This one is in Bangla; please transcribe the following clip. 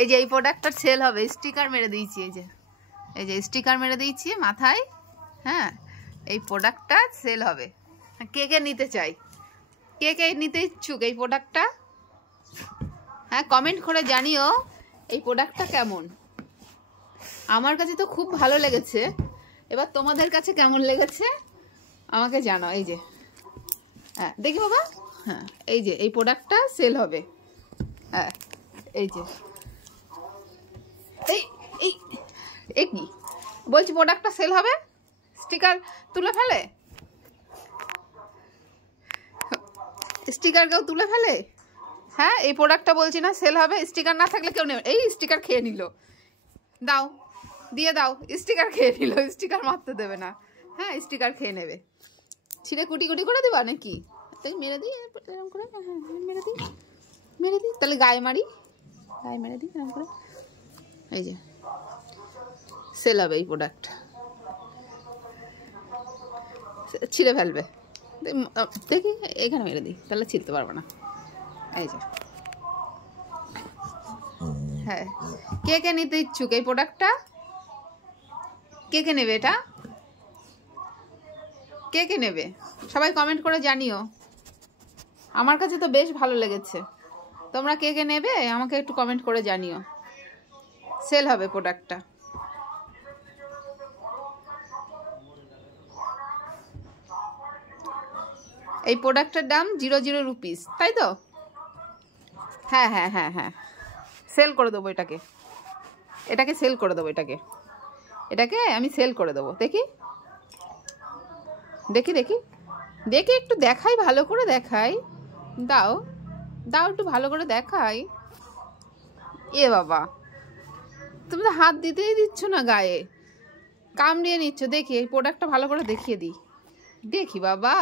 এই যে এই প্রোডাক্টটা সেল হবে, স্টিকার মেরে দিয়েছি। এই যে স্টিকার মেরে দিয়েছি মাথায়। হ্যাঁ, এই প্রোডাক্টটা সেল হবে। কে কে নিতে চাই, কে কে নিতে ইচ্ছুক এই প্রোডাক্টটা? হ্যাঁ, কমেন্ট করে জানিও এই প্রোডাক্টটা কেমন। আমার কাছে তো খুব ভালো লেগেছে, এবার তোমাদের কাছে কেমন লেগেছে আমাকে জানাও। এই যে হ্যাঁ দেখি বাবা, হ্যাঁ এই যে এই প্রোডাক্টটা সেল হবে। হ্যাঁ এই যে এই এই কি বলছি, প্রোডাক্টটা সেল হবে। স্টিকার তুলে ফেলে, স্টিকার কেউ তুলে ফেলে? হ্যাঁ, এই প্রোডাক্টটা বলছি না সেল হবে। স্টিকার না থাকলে কেউ নেবে। এই স্টিকার খেয়ে নিল, দাও দিয়ে দাও। স্টিকার খেয়ে নিল, স্টিকার মারতে দেবে না। হ্যাঁ, স্টিকার খেয়ে নেবে। ছিঁড়ে কুটি কুটি করে দেবা নাকি? তাই মেরে দিই এরকম করে। হ্যাঁ মেরে দিই তাহলে গায়ে মারি, গায়ে মেরে দিই এরকম করে। এই যে সেল হবে এই প্রোডাক্ট, ছিঁড়ে ফেলবে। দেখি এখানে মেরে দিই, তাহলে ছিঁড়তে পারবে না। এই যে হ্যাঁ, কে কে নিতে ইচ্ছুক এই প্রোডাক্টটা? কে কে নেবে এটা? কে কে নেবে সবাই কমেন্ট করে জানিও। আমার কাছে তো বেশ ভালো লেগেছে। তোমরা কে কে নেবে আমাকে একটু কমেন্ট করে জানিও। সেল হবে প্রোডাক্টটা। এই প্রোডাক্টের দাম 00 রুপিস, তাই তো? হ্যাঁ হ্যাঁ হ্যাঁ হ্যাঁ, সেল করে দেবো এটাকে, এটাকে সেল করে দেবো। এটাকে আমি সেল করে দেবো। দেখি দেখি দেখি দেখি একটু দেখাই, ভালো করে দেখাই। দাও দাও একটু ভালো করে দেখাই। এ বাবা, তুমি তো হাত দিতেই দিচ্ছ না, গায়ে কামড়িয়ে নিচ্ছ। দেখি এই প্রোডাক্টটা ভালো করে দেখিয়ে দিই। দেখি বাবা,